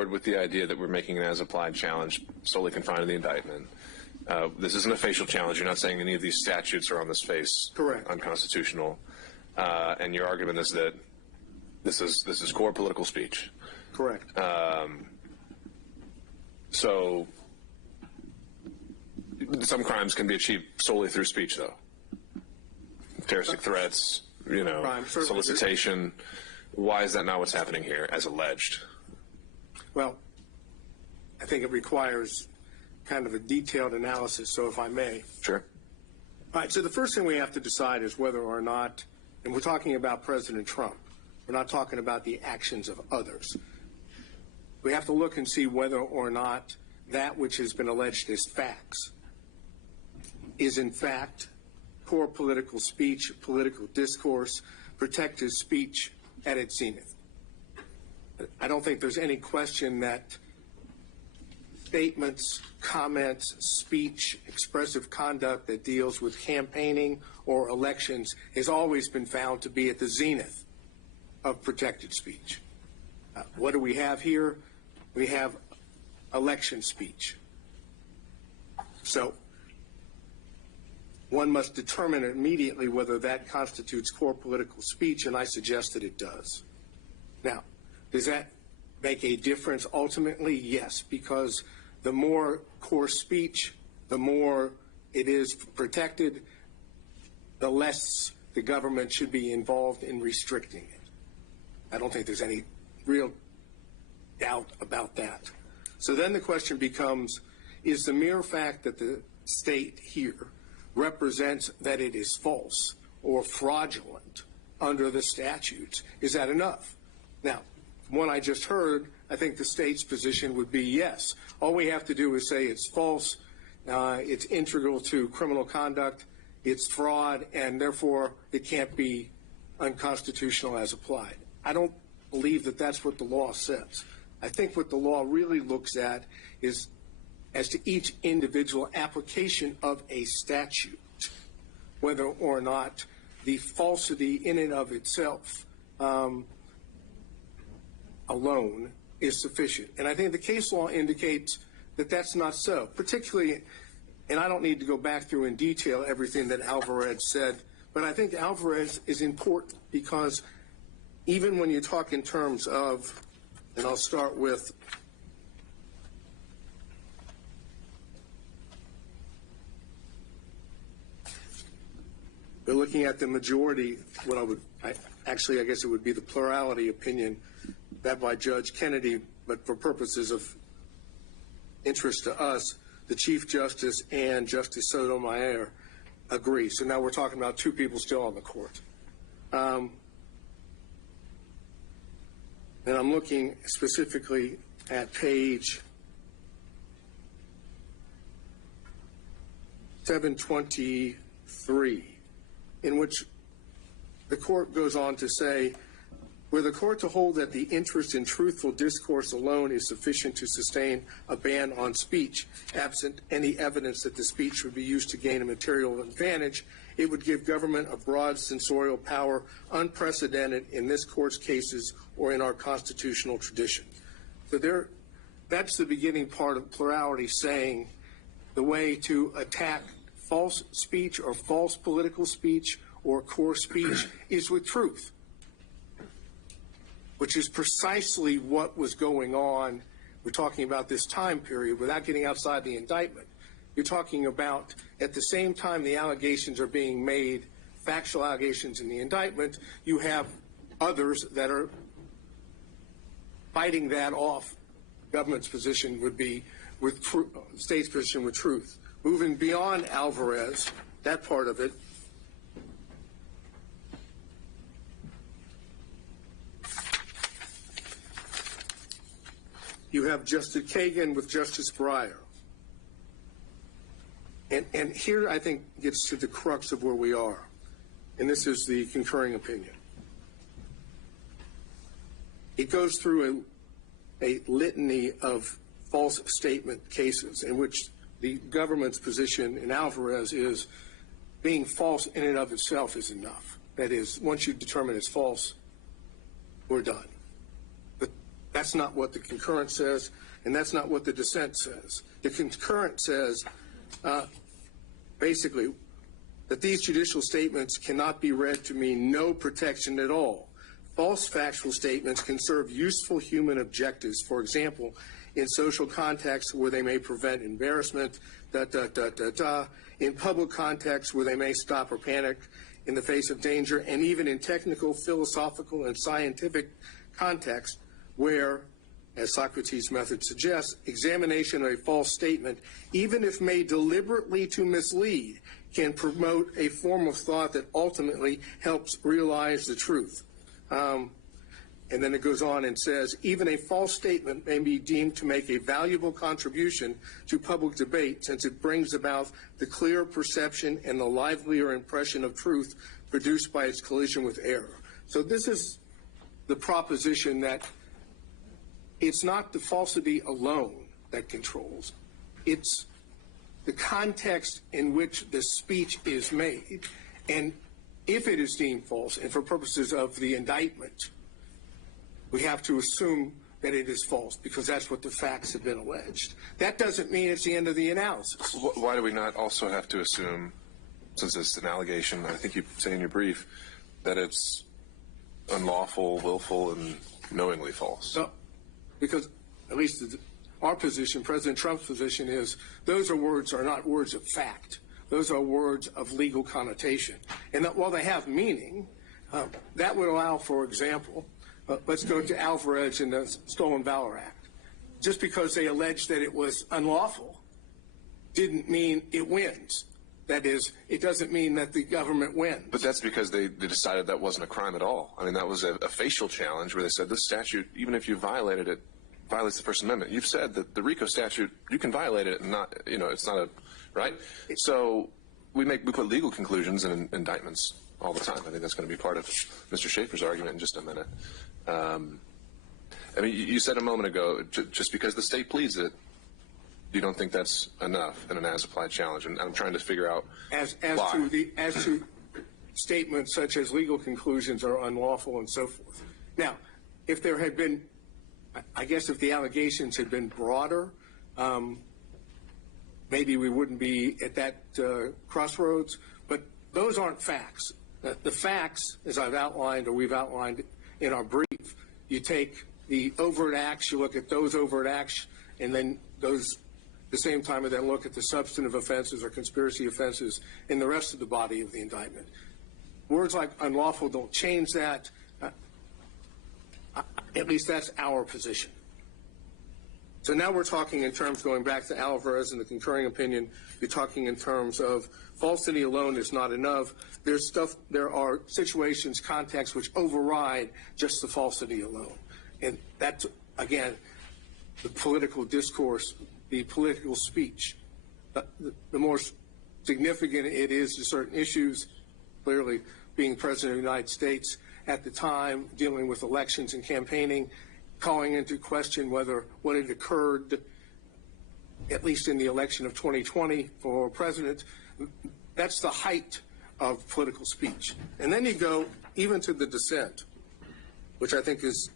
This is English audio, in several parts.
forward with the idea that we're making an as-applied challenge solely confined to the indictment. This isn't a facial challenge. You're not saying any of these statutes are on this face unconstitutional. And your argument is that this is core political speech. Correct. So some crimes can be achieved solely through speech, though. Terroristic threats, solicitation. Why is that not what's happening here, as alleged? Well, I think it requires kind of a detailed analysis, so if I may. Sure. All right, so the first thing we have to decide is whether or not, and we're talking about President Trump, we're not talking about the actions of others. We have to look and see whether or not that which has been alleged as facts is in fact core political speech, political discourse, protected speech at its zenith. I don't think there's any question that statements, comments, speech, expressive conduct that deals with campaigning or elections has always been found to be at the zenith of protected speech. What do we have here? We have election speech. So one must determine immediately whether that constitutes core political speech, and I suggest that it does. Now, does that make a difference ultimately? Yes, because the more core speech, the more it is protected, the less the government should be involved in restricting it. I don't think there's any real doubt about that. So then the question becomes, is the mere fact that the state here represents that it is false or fraudulent under the statutes, is that enough? Now, from what I just heard, I think the state's position would be yes. All we have to do is say it's false, it's integral to criminal conduct, it's fraud, and therefore it can't be unconstitutional as applied. I don't believe that that's what the law says. I think what the law really looks at is as to each individual application of a statute, whether or not the falsity in and of itself alone is sufficient. And I think the case law indicates that that's not so, particularly, and I don't need to go back through in detail everything that Alvarez said, but I think Alvarez is important because even when you talk in terms of, and I'll start with we're looking at the majority, I guess it would be the plurality opinion that by Judge Kennedy, but for purposes of interest to us, the Chief Justice and Justice Sotomayor agree. So now we're talking about two people still on the court. And I'm looking specifically at page 723, in which the court goes on to say, were the court to hold that the interest in truthful discourse alone is sufficient to sustain a ban on speech, absent any evidence that the speech would be used to gain a material advantage, it would give government a broad censorial power unprecedented in this court's cases or in our constitutional tradition. So that's the beginning part of plurality, saying the way to attack false speech or false political speech or core speech is with truth, which is precisely what was going on. We're talking about this time period without getting outside the indictment. You're talking about at the same time the allegations are being made, factual allegations in the indictment, you have others that are fighting that off. Government's position would be with state's position with truth. Moving beyond Alvarez, that part of it, you have Justice Kagan with Justice Breyer. And here I think gets to the crux of where we are. And this is the concurring opinion. It goes through a litany of false statement cases in which the government's position in Alvarez is being false in and of itself is enough. That is, once you determine it's false, we're done. But That's not what the concurrence says, and that's not what the dissent says. The concurrent says, basically, that these judicial statements cannot be read to mean no protection at all. False factual statements can serve useful human objectives, for example, in social contexts where they may prevent embarrassment, in public contexts where they may stop or panic in the face of danger, and even in technical, philosophical, and scientific contexts where, as Socrates' method suggests, examination of a false statement, even if made deliberately to mislead, can promote a form of thought that ultimately helps realize the truth. And then it goes on and says, even a false statement may be deemed to make a valuable contribution to public debate since it brings about the clear perception and the livelier impression of truth produced by its collision with error. So this is the proposition that it's not the falsity alone that controls. It's the context in which the speech is made. And if it is deemed false, and for purposes of the indictment, we have to assume that it is false because that's what the facts have been alleged. That doesn't mean it's the end of the analysis. Why do we not also have to assume, since it's an allegation, I think you say in your brief, that it's unlawful, willful, and knowingly false? So, because at least our position, President Trump's position, is those words are not words of fact. Those are words of legal connotation. And that while they have meaning, that would allow, for example, let's go to Alvarez and the Stolen Valor Act. Just because they alleged that it was unlawful didn't mean it wins. That is, it doesn't mean that the government wins. But that's because they decided that wasn't a crime at all. I mean, that was a facial challenge where they said this statute, even if you violated it, violates the First Amendment. You've said that the RICO statute, you can violate it and not, it's not a, right? So we put legal conclusions in indictments all the time. I think that's going to be part of Mr. Schaefer's argument in just a minute. I mean, you said a moment ago, just because the state pleads it, you don't think that's enough in an as-applied challenge, and I'm trying to figure out why. As to statements such as legal conclusions are unlawful and so forth. Now, if there had been, I guess if the allegations had been broader, maybe we wouldn't be at that crossroads, but those aren't facts. The facts, as I've outlined or we've outlined in our brief, you take the overt acts, you look at those overt acts, and then those at the same time and then look at the substantive offenses or conspiracy offenses in the rest of the body of the indictment. Words like unlawful don't change that. At least that's our position. So now we're talking in terms, going back to Alvarez and the concurring opinion, you're talking in terms of falsity alone is not enough. There are situations, contexts which override just the falsity alone. And that's, again, the political discourse, the political speech. The more significant it is to certain issues, clearly being President of the United States at the time, dealing with elections and campaigning, calling into question whether what had occurred, at least in the election of 2020 for president, that's the height of political speech. And then you go even to the dissent, which I think is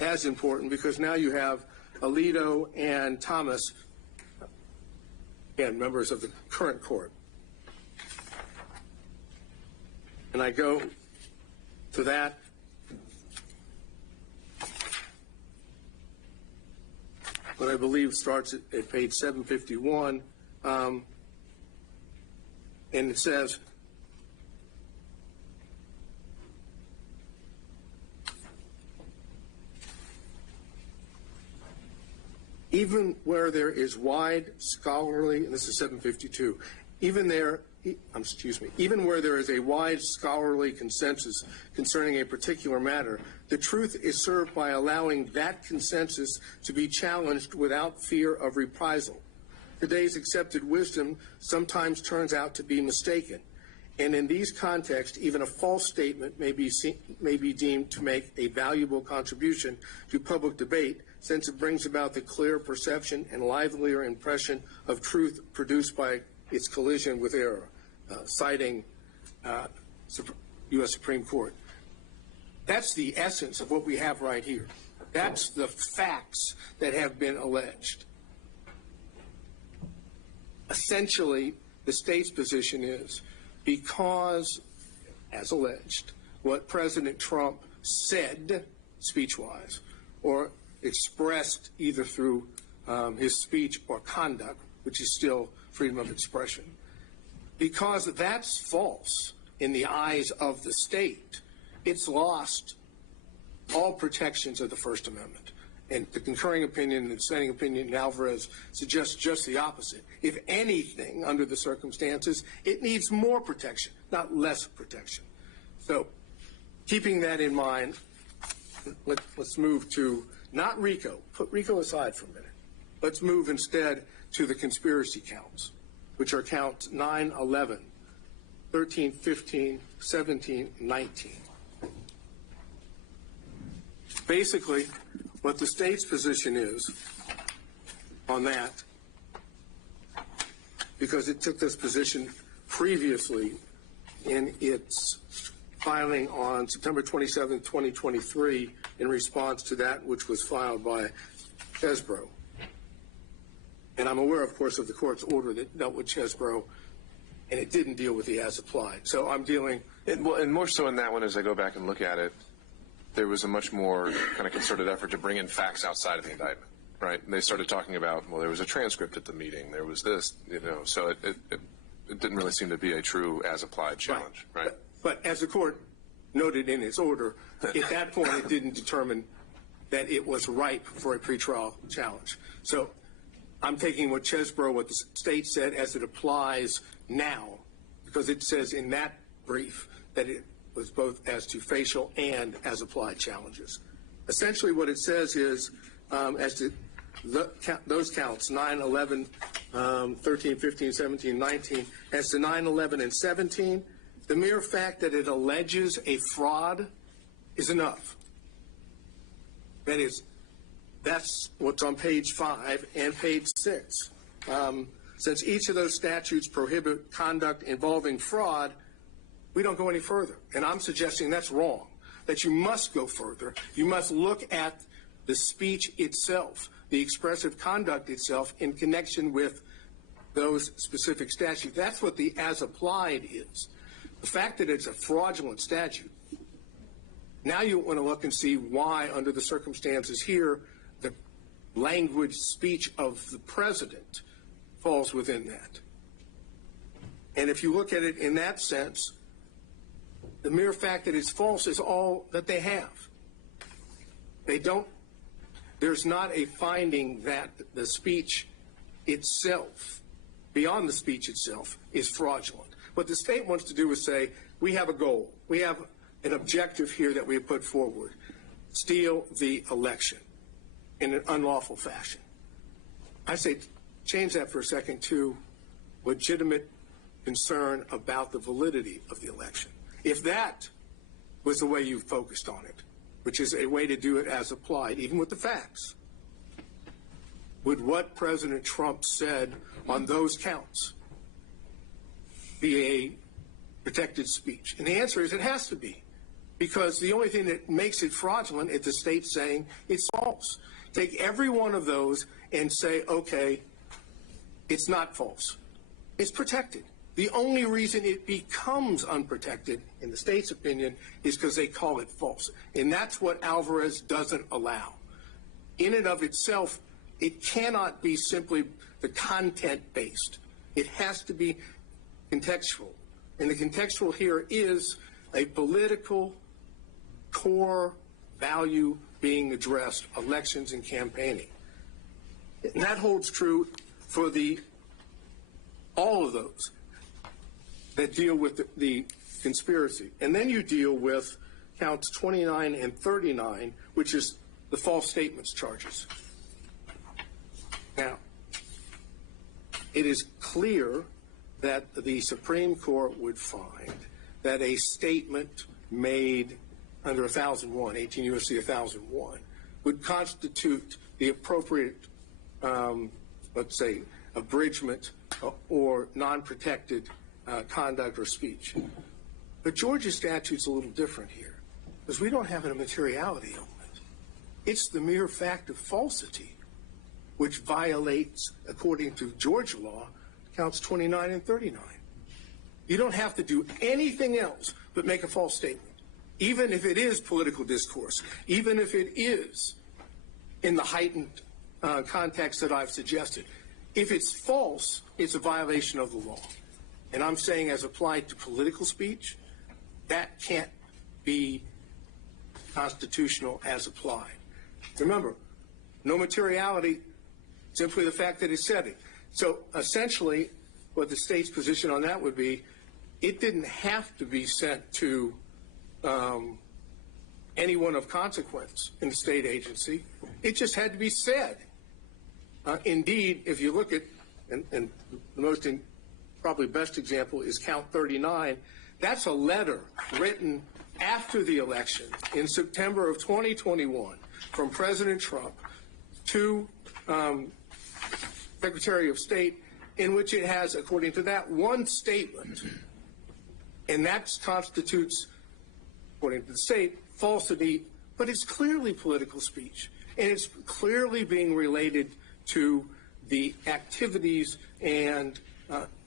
as important, because now you have Alito and Thomas, again, members of the current court. And I go to that. What I believe starts at page 751. And it says, even where there is wide scholarly, and this is 752, even where there is a wide scholarly consensus concerning a particular matter, the truth is served by allowing that consensus to be challenged without fear of reprisal. Today's accepted wisdom sometimes turns out to be mistaken, and in these contexts, even a false statement may be deemed to make a valuable contribution to public debate, since it brings about the clear perception and livelier impression of truth produced by its collision with error. Citing U.S. Supreme Court. That's the essence of what we have right here. That's the facts that have been alleged. Essentially, the state's position is because, as alleged, what President Trump said speech-wise or expressed either through his speech or conduct, which is still freedom of expression, because that's false in the eyes of the state, it's lost all protections of the First Amendment. And the concurring opinion and the dissenting opinion in Alvarez suggests just the opposite. If anything, under the circumstances, it needs more protection, not less protection. So, keeping that in mind, let's move to not RICO. Put RICO aside for a minute. Let's move instead to the conspiracy counts, which are counts 9, 11, 13, 15, 17, 19. Basically, what the state's position is on that, because it took this position previously in its filing on September 27, 2023, in response to that which was filed by Chesbrough. And I'm aware, of course, of the court's order that dealt with Chesbrough, and it didn't deal with the as-applied. So I'm dealing... And more so in that one, as I go back and look at it, there was a much more kind of concerted effort to bring in facts outside of the indictment, right? And they started talking about, well, there was a transcript at the meeting, there was this, so it didn't really seem to be a true as-applied challenge, right? But as the court noted in its order, at that point it didn't determine that it was ripe for a pretrial challenge. So I'm taking what Chesbrough, what the state said, as it applies now, because it says in that brief that it was both as to facial and as applied challenges. Essentially what it says is, as to those counts, 9, 11, 13, 15, 17, 19, as to 9, 11, and 17, the mere fact that it alleges a fraud is enough. That is, that's what's on page 5 and page 6. Since each of those statutes prohibit conduct involving fraud, we don't go any further. And I'm suggesting that's wrong, that you must go further. You must look at the speech itself, the expressive conduct itself in connection with those specific statutes. That's what the as applied is. The fact that it's a fraudulent statute, now you want to look and see why, under the circumstances here, the language speech of the president falls within that. And if you look at it in that sense, the mere fact that it's false is all that they have. There's not a finding that the speech itself, beyond the speech itself, is fraudulent. What the state wants to do is say, we have a goal. We have an objective here that we have put forward. Steal the election in an unlawful fashion. I say change that for a second to legitimate concern about the validity of the election. If that was the way you focused on it, which is a way to do it as applied, even with the facts, would what President Trump said on those counts be a protected speech? And the answer is it has to be, because the only thing that makes it fraudulent is the state saying it's false. Take every one of those and say, okay, it's not false. It's protected. The only reason it becomes unprotected, in the state's opinion, is because they call it false. And that's what Alvarez doesn't allow. In and of itself, it cannot be simply the content-based. It has to be contextual. And the contextual here is a political core value being addressed, elections and campaigning. And that holds true for all of those that deal with the conspiracy. And then you deal with counts 29 and 39, which is the false statements charges. Now, it is clear that the Supreme Court would find that a statement made under 1001, 18 U.S.C. 1001, would constitute the appropriate, let's say, abridgment or non-protected conduct or speech. But Georgia's statute's a little different here, because we don't have a materiality element. It's the mere fact of falsity, which violates, according to Georgia law, counts 29 and 39. You don't have to do anything else but make a false statement, even if it is political discourse, even if it is in the heightened context that I've suggested. If it's false, it's a violation of the law. And I'm saying, as applied to political speech, that can't be constitutional as applied. Remember, no materiality, simply the fact that it's said it. So essentially, what the state's position on that would be, it didn't have to be sent to anyone of consequence in the state agency. It just had to be said. Indeed, if you look at, and the most probably best example is count 39, that's a letter written after the election in September of 2021 from President Trump to Secretary of State, in which it has, according to that, one statement, and that constitutes, according to the state, falsity, but it's clearly political speech, and it's clearly being related to the activities and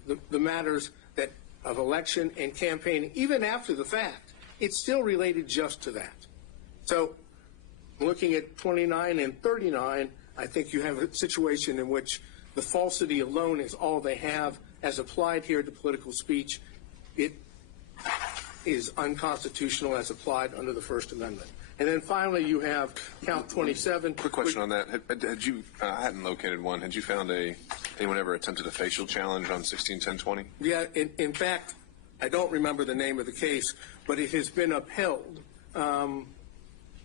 the matters that of election and campaigning, even after the fact. It's still related just to that. So looking at 29 and 39, I think you have a situation in which the falsity alone is all they have. As applied here to political speech, it is unconstitutional as applied under the First Amendment. And then finally, you have count 27. Quick question on that. Had you, I hadn't located one. Had you found anyone ever attempted a facial challenge on 161020? Yeah, in fact, I don't remember the name of the case, but it has been upheld,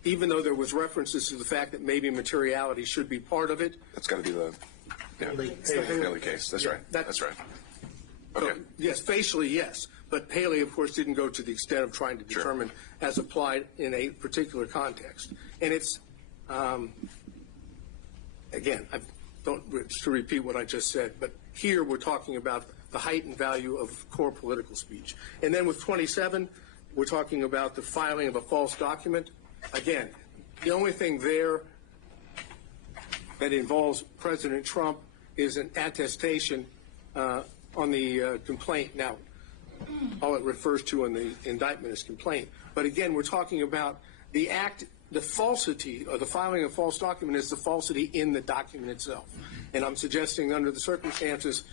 even though there was references to the fact that maybe materiality should be part of it. That's got to be the Haley case. That's right. That's right. Okay. So, yes, facially, yes. But Haley, of course, didn't go to the extent of trying to determine as applied in a particular context. And it's, again, I don't to repeat what I just said, but here we're talking about the heightened value of core political speech. And then with 27, we're talking about the filing of a false document. Again, the only thing there that involves President Trump is an attestation on the complaint. Now, all it refers to in the indictment is complaint. But again, we're talking about the act, the falsity, or the filing of a false document is the falsity in the document itself. And I'm suggesting under the circumstances,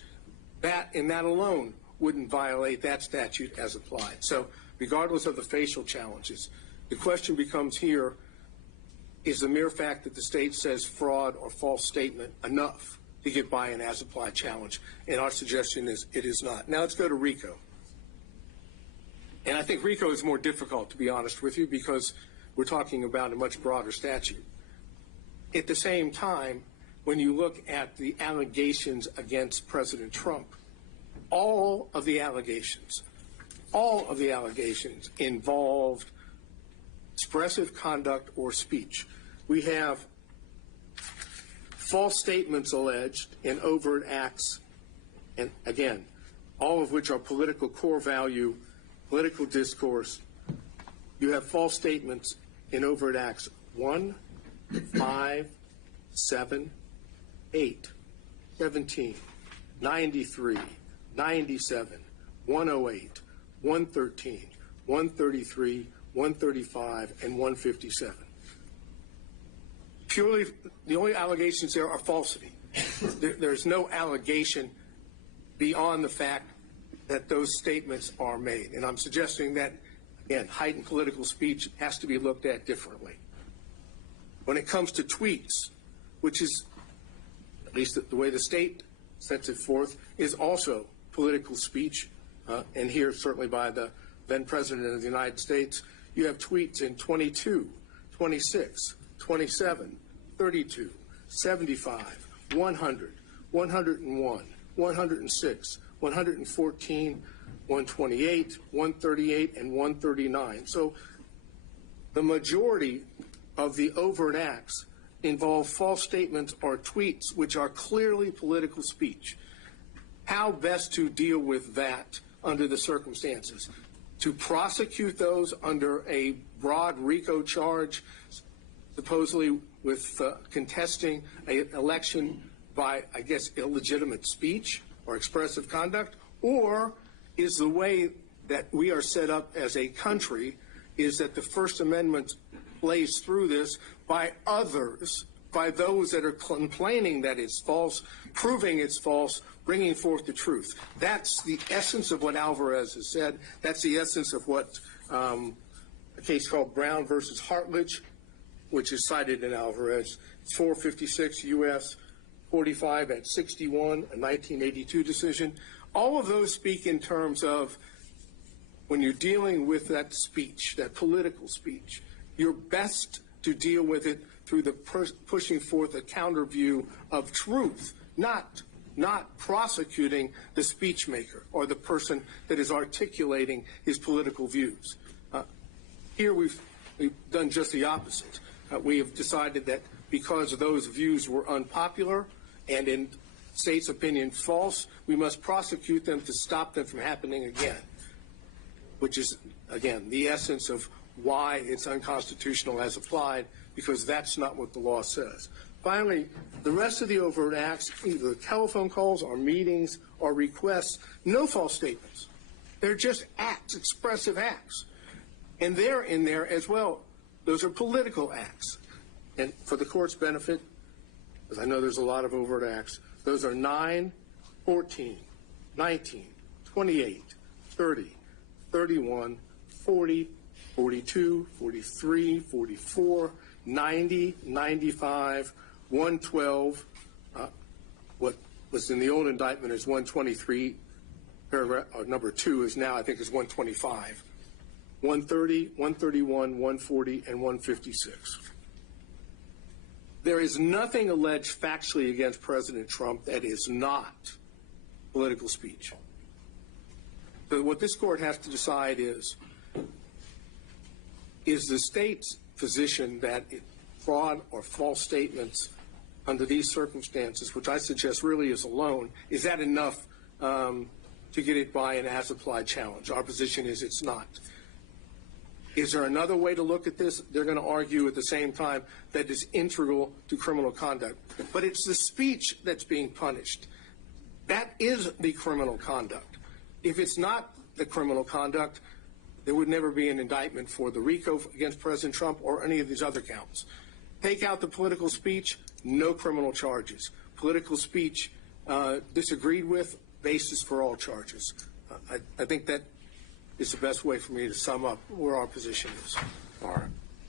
that and that alone wouldn't violate that statute as applied. So regardless of the facial challenges, the question becomes here, is the mere fact that the state says fraud or false statement enough to get by an as applied challenge? And our suggestion is it is not. Now let's go to RICO. And I think RICO is more difficult, to be honest with you, because we're talking about a much broader statute. At the same time, when you look at the allegations against President Trump, all of the allegations involved expressive conduct or speech. We have false statements alleged in overt acts, and again, all of which are political core value, political discourse. You have false statements in overt acts 1, 5, 7, 8, 17, 93, 97, 108, 113, 133, 135, and 157. Purely, the only allegations there are falsity. There's no allegation beyond the fact that those statements are made. And I'm suggesting that, again, heightened political speech has to be looked at differently. When it comes to tweets, which is, at least the way the state sets it forth, is also political speech, and here certainly by the then President of the United States, you have tweets in 22, 26, 27, 32, 75, 100, 101, 106, 114, 128, 138, and 139. So the majority of the overt acts involve false statements or tweets which are clearly political speech. How best to deal with that under the circumstances? to prosecute those under a broad RICO charge, supposedly with contesting an election by, I guess, illegitimate speech or expressive conduct? Or is the way that we are set up as a country is that the First Amendment plays through this by others, by those that are complaining that it's false, proving it's false, bringing forth the truth? That's the essence of what Alvarez has said. That's the essence of what a case called Brown versus Hartledge, which is cited in Alvarez. It's 456 U.S. 45 at 61, a 1982 decision. All of those speak in terms of when you're dealing with that speech, that political speech, you're best to deal with it through the pushing forth a counter view of truth, not prosecuting the speech maker or the person that is articulating his political views. Here we've done just the opposite. We have decided that because those views were unpopular and in state's opinion false, we must prosecute them to stop them from happening again, which is, again, the essence of why it's unconstitutional as applied, because that's not what the law says. Finally, the rest of the overt acts, either telephone calls or meetings or requests, no false statements. They're just acts, expressive acts. And they're in there as well. Those are political acts. And for the court's benefit, because I know there's a lot of overt acts, those are 9, 14, 19, 28, 30, 31, 40, 42, 43, 44, 90, 95, 112. What was in the old indictment is 123. Paragraph number 2 is now, I think, is 125. 130, 131, 140, and 156. There is nothing alleged factually against President Trump that is not political speech. So what this court has to decide is the state's position that fraud or false statements under these circumstances, which I suggest really is alone, is that enough to get it by an as-applied challenge? Our position is it's not. Is there another way to look at this? They're going to argue at the same time that it's integral to criminal conduct. But it's the speech that's being punished. That is the criminal conduct. If it's not the criminal conduct, there would never be an indictment for the RICO against President Trump or any of these other counts. Take out the political speech, no criminal charges. Political speech disagreed with, basis for all charges. I think that is the best way for me to sum up where our position is. All right.